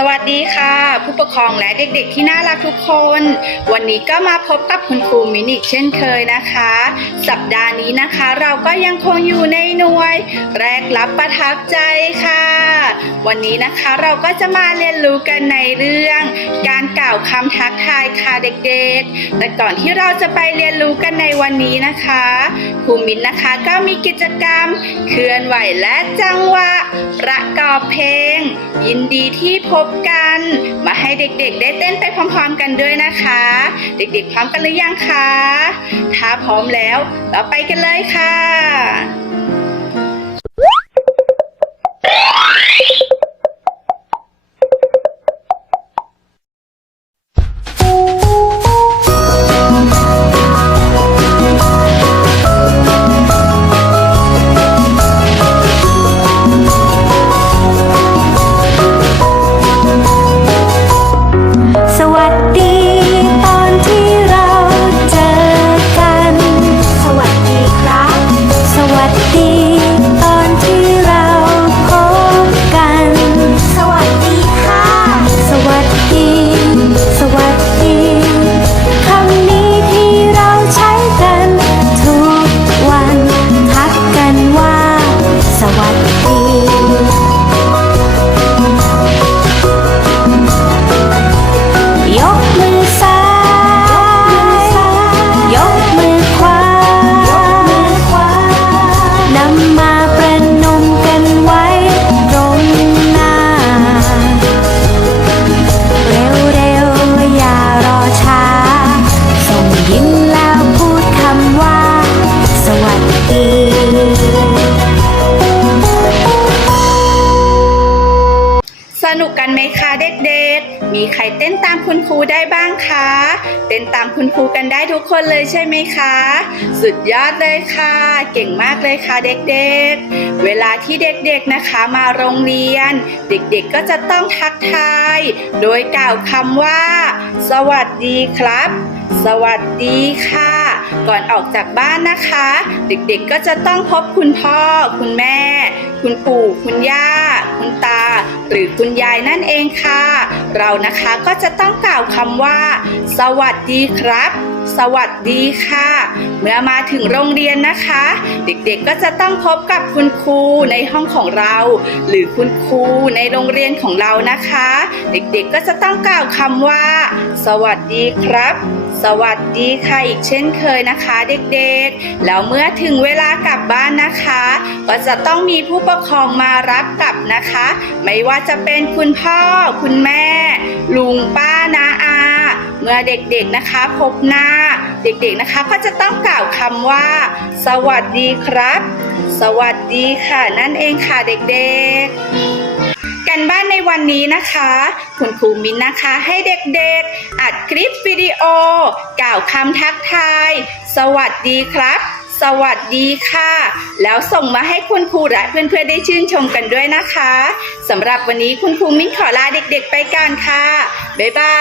สวัสดีค่ะ ผู้ปกครองและเด็กๆ ที่น่ารักทุกคน วันนี้ก็มาพบกับคุณครูมินิกเช่นเคยนะคะ สัปดาห์นี้นะคะ เราก็ยังคงอยู่ในหน่วย แรกรับประทับใจค่ะ วันนี้นะคะเราก็จะมาเรียนรู้กันในเรื่อง การกล่าวคำทักทายค่ะเด็กๆ แต่ก่อนที่เราจะไปเรียนรู้กันในวันนี้นะคะครูมินนะคะก็มีกิจกรรมเคลื่อนไหวและจังหวะ ประกอบเพลง ยินดีที่พบกัน มาให้เด็กๆ ได้เต้นไปพร้อมๆกันด้วยนะคะ เด็กๆ พร้อมกันหรือยังคะ ถ้าพร้อมแล้ว เราไปกันเลยค่ะ มีใครเต้นตามคุณครูได้บ้างคะ เต้นตามคุณครูกันได้ทุกคนเลยใช่ไหมคะ สุดยอดเลยค่ะ เก่งมากเลยค่ะเด็กๆ เวลาที่เด็กๆนะคะมาโรงเรียน เด็กๆก็จะต้องทักทาย โดยกล่าวคำว่า สวัสดีครับ สวัสดีค่ะ ก่อนออกจากบ้านนะคะ เด็กๆก็จะต้องพบคุณพ่อ คุณแม่ คุณปู่ คุณย่า คุณตา หรือคุณยายนั่นเองค่ะ เรานะคะก็จะต้องกล่าวคำว่า สวัสดีครับ สวัสดีค่ะ เมื่อมาถึงโรงเรียนนะคะ เด็กๆก็จะต้องพบกับคุณครูในห้องของเรา หรือคุณครูในโรงเรียนของเรานะคะ เด็กๆก็จะต้องกล่าวคำว่า สวัสดีครับ สวัสดีค่ะอีกเช่นเคยนะคะ เด็กๆ แล้วเมื่อถึงเวลากลับบ้านนะคะ ก็จะต้องมีผู้ปกครองมารับกลับนะคะ ไม่ว่าจะเป็นคุณพ่อ คุณแม่ ลุงป้านาอาเมื่อเด็กๆนะคะ พบหน้าเด็กๆนะคะ ก็จะต้องกล่าวคำว่า สวัสดีครับ สวัสดีค่ะ นั่นเองค่ะเด็กๆ กันบ้านในวันนี้นะคะ คุณครูมินนะคะให้เด็กๆ อัดคลิปวิดีโอกล่าวคำทักทาย สวัสดีครับ สวัสดีค่ะ แล้วส่งมาให้คุณครูและเพื่อนๆได้ชื่นชมกันด้วยนะคะสำหรับวันนี้คุณครูมิ้นขอลาเด็กๆไปก่อนค่ะ บ๊ายบา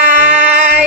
ย